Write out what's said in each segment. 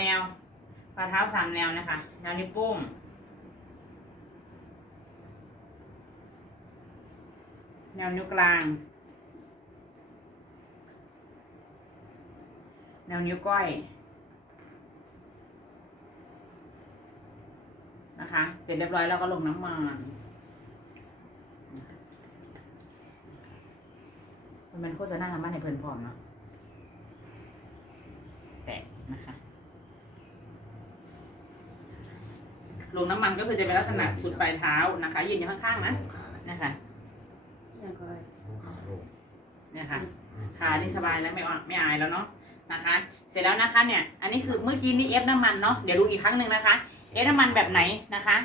แนวฝ่าเท้าสามแนวนะคะแนวนิ้วโป้งแนวนิ้วกลาง แนวนิ้วก้อย นะคะ เสร็จเรียบร้อยแล้วก็ลงน้ำมันมันเป็นโฆษณาทำบ้านในเพลินพร้อมเนาะแตะนะคะ ลงน้ำมันก็คือจะเป็นลักษณะสุดปลายเท้านะคะยืนอยู่ข้างๆนะลงขาเลยนะคะยังก็ลงขาลงเนี่ยค่ะขานี่สบายแล้วไม่อ่อนไม่อายแล้วเนาะนะคะ เสร็จแล้วนะคะเนี่ย อันนี้คือเมื่อกี้นี่เอฟน้ำมันเนาะเดี๋ยวดูอีกครั้งหนึ่งนะคะ เอฟน้ำมันแบบไหนนะคะ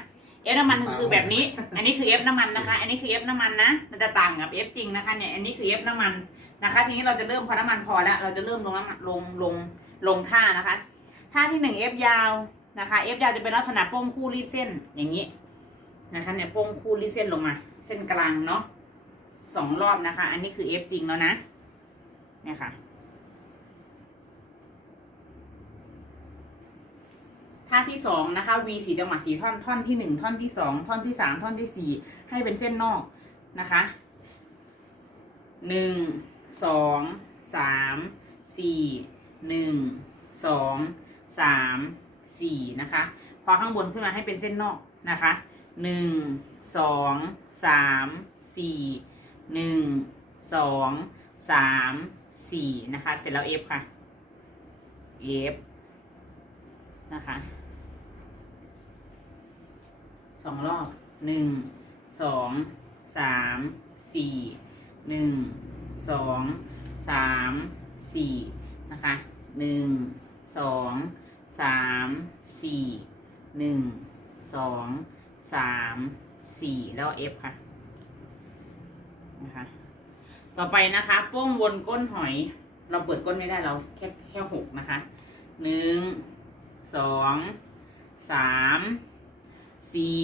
เอฟน้ำมันคือแบบนี้ อันนี้คือเอฟน้ำมันนะคะ อันนี้คือเอฟน้ำมันนะ มันจะต่างกับเอฟจริงนะคะเนี่ย อันนี้คือเอฟน้ำมันนะคะ ทีนี้เราจะเริ่มพอน้ำมันพอแล้ว เราจะเริ่มลงน้ำมันลงลงลงท่านะคะ ท่าที่หนึ่งเอฟยาว นะคะเอฟยาวจะเป็นลักษณะโป้งคู่รีดเส้นอย่างนี้นะคะเนี่ยโป้งคู่รีดเส้นลงมา เส้นกลางเนาะสองรอบนะคะ อันนี้คือเอฟจริงแล้วนะเนี่ยค่ะ ท่าที่สองนะคะ V สี่จังหวะสี่ท่อนท่อนที่หนึ่งท่อนที่สองท่อนที่สามท่อนที่สี่ให้เป็นเส้นนอกนะคะหนึ่งสองสามสี่หนึ่งสองสาม สี่นะคะ พอข้างบนขึ้นมาให้เป็นเส้นนอกนะคะหนึ่งสองสามสี่หนึ่งสองสามสี่นะคะ เสร็จแล้ว F ค่ะ F นะคะสองรอบหนึ่งสองสามสี่หนึ่งสองสามสี่นะคะหนึ่งสอง สามสี่หนึ่งสองสามสี่แล้ว F ค่ะนะคะ ต่อไปนะคะโป้งวนก้นหอย เราเปิดก้นไม่ได้เราแค่แค่หกนะคะหนึ่งสองสามสี่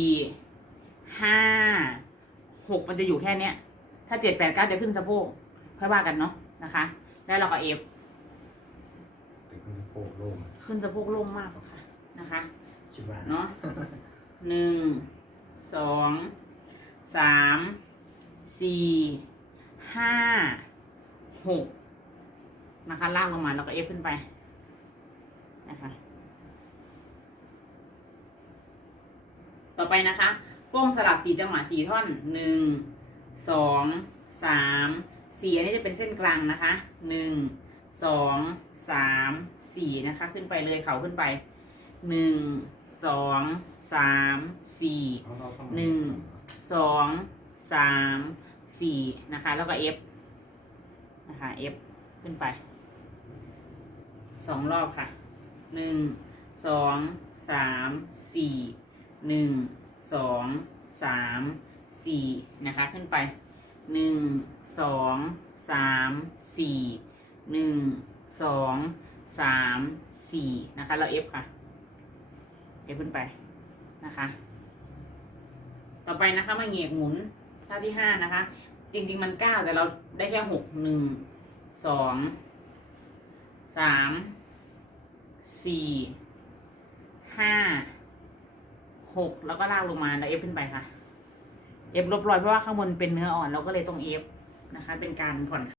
ห้าหกมันจะอยู่แค่เนี้ย ถ้าเจ็ดแปดเก้าจะขึ้นสะโพกค่อยว่ากันเนาะนะคะ แล้วเราก็เอฟ แต่ขึ้นสะโพกลงขึ้นสะโพกโล่งมากกว่าค่ะนะคะคิดว่าเนาะหนึ่งสองสามสี่ห้าหกนะคะลากลงมาแล้วก็เอฟขึ้นไปนะคะต่อไปนะคะโป้งสลับสี่จังหวะสี่ท่อนหนึ่งสองสามสี่อันนี้จะเป็นเส้นกลางนะคะหนึ่ง สองสามสี่นะคะ ขึ้นไปเลยเขาขึ้นไปหนึ่งสองสามสี่หนึ่งสองสามสี่นะคะ แล้วก็ F นะคะ F ขึ้นไปสองรอบค่ะหนึ่งสองสามสี่หนึ่งสองสามสี่นะคะ ขึ้นไปหนึ่งสองสามสี่ หนึ่งสองสามสี่นะคะแล้ว F ค่ะ F ขึ้นไปนะคะ ต่อไปนะคะมาเหงียกหมุนท่าที่ห้านะคะ จริง ๆ มันเก้าแต่เราได้แค่หกหนึ่งสองสามสี่ห้าหกแล้วก็ลากลงมาแล้วเอฟขึ้นไปค่ะเอฟลบรอยเพราะว่าข้างบนเป็นเนื้ออ่อนเราก็เลยต้องเอฟนะคะ เป็นการผ่อน